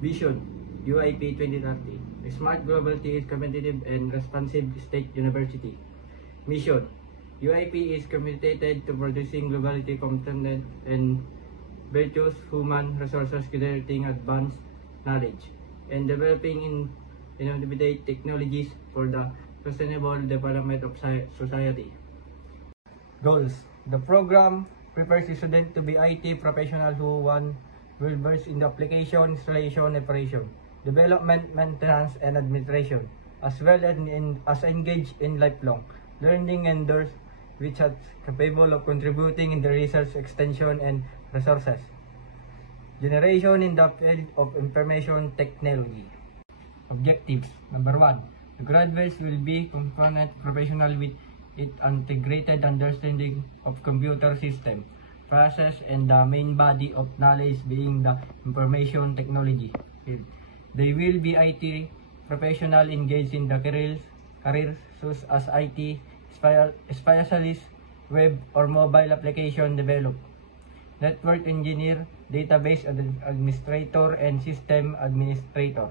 Vision UIP 2030. A smart, global, competitive, and responsive state university. Mission UIP is committed to producing globally competent and virtuous human resources, generating advanced knowledge, and developing innovative technologies for the sustainable development of society. Goals. The program prepares students to be IT professionals who will verse in the application, installation, operation, development, maintenance, and administration, as well as engaged in lifelong learning and those which are capable of contributing in the research, extension, and resources generation in the field of information technology. Objectives. Number 1. The graduates will be competent professional with its integrated understanding of computer system, process, and the main body of knowledge being the information technology field. They will be IT professional engaged in the careers such as IT specialist, web or mobile application develop, network engineer, database administrator, and system administrator.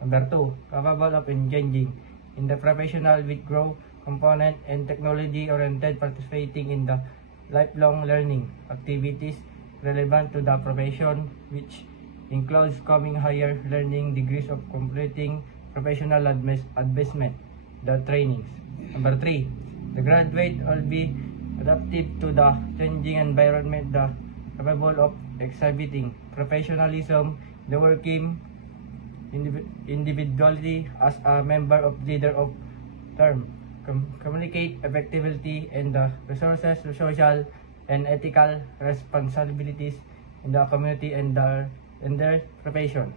Number 2, capable of engaging in the professional with growth component and technology-oriented, participating in the lifelong learning activities relevant to the profession, which includes coming higher learning degrees of completing professional advancement, the trainings. Number 3, the graduate will be adaptive to the changing environment, the capable of exhibiting professionalism, the working individuality as a member of leader of term, communicate effectively, and the resources to social and ethical responsibilities in the community and their profession.